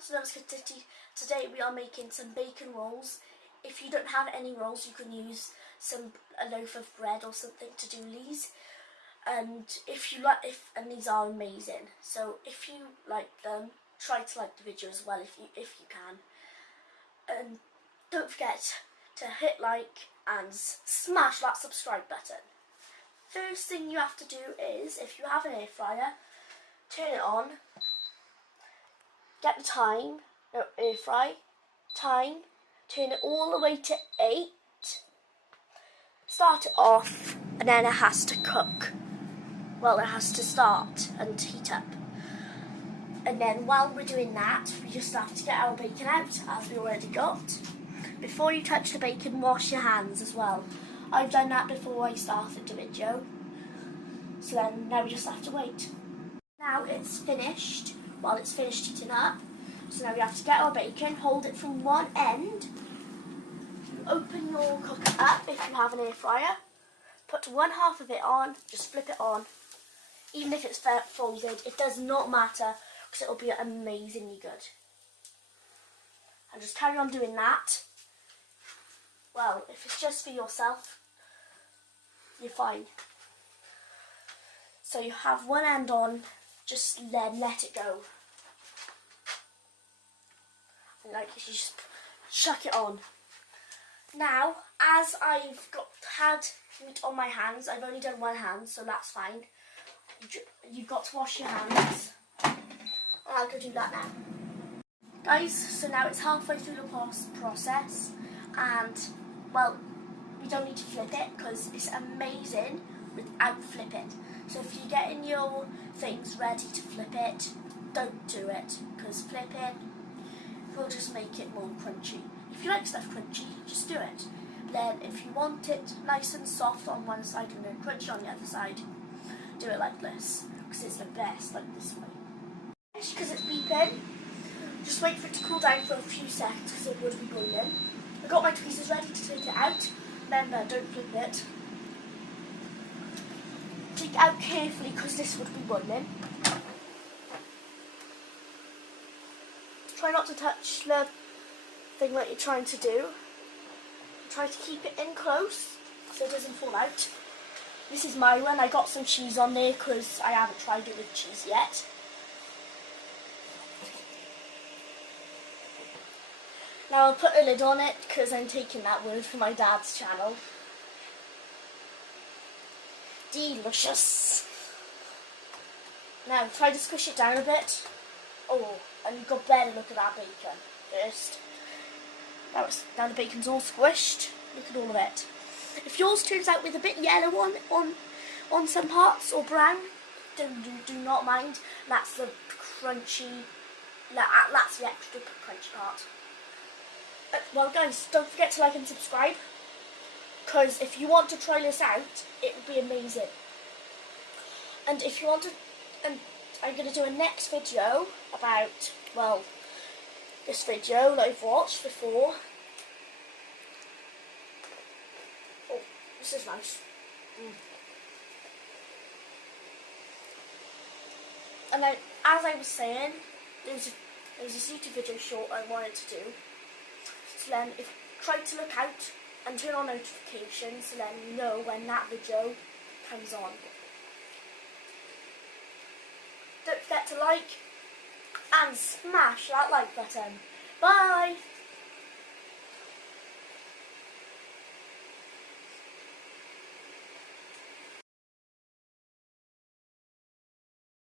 So let's get today we are making some bacon rolls. If you don't have any rolls, you can use a loaf of bread or something to do these. And and these are amazing. So if you like them, try to like the video as well if you can. And don't forget to hit like and smash that subscribe button. First thing you have to do is, if you have an air fryer, turn it on. Get the air fry, time, turn it all the way to 8, start it off, and then it has to cook. Well, it has to start and heat up. And then while we're doing that, we just have to get our bacon out, as we already got. Before you touch the bacon, wash your hands as well. I've done that before I started the video. So then, now we just have to wait. Now it's finished. Well, it's finished heating up. So now we have to get our bacon, hold it from one end, open your cooker up if you have an air fryer, put one half of it on, just flip it on. Even if it's folded, it does not matter because it will be amazingly good. And just carry on doing that. Well, if it's just for yourself, you're fine. So you have one end on, just then let it go. And like you just chuck it on. Now, as I've had meat on my hands, I've only done one hand, so that's fine. You've got to wash your hands. I'll go do that now. Guys, so now it's halfway through the process, and well, we don't need to flip it because it's amazing without flipping. So if you're getting your things ready to flip it, don't do it because flipping will just make it more crunchy. If you like stuff crunchy, just do it. Then if you want it nice and soft on one side and then crunchy on the other side, do it like this because it's the best, like this way. Because it's beeping, just wait for it to cool down for a few seconds because it would be boiling. I got my tweezers ready to take it out. Remember, don't flip it. Take it out carefully because this would be boiling. Try not to touch the thing that you're trying to do. Try to keep it in close so it doesn't fall out. This is my one. I got some cheese on there because I haven't tried it with cheese yet. Now I'll put a lid on it because I'm taking that word from my dad's channel. Delicious. Now try to squish it down a bit. Oh, and you've got better look at that bacon first. Now the bacon's all squished. Look at all of it. If yours turns out with a bit yellow on some parts or brown, then do not mind. That's the crunchy. That's the extra crunchy part. Well, guys, don't forget to like and subscribe. Because if you want to try this out, it would be amazing. And if you want to, and I'm going to do a next video about, well, this video that I've watched before. Oh, this is nice. And then, as I was saying, there's a YouTube video short I wanted to do. So then, try to look out and turn on notifications so then you know when that video comes on. Don't forget to like and smash that like button. Bye!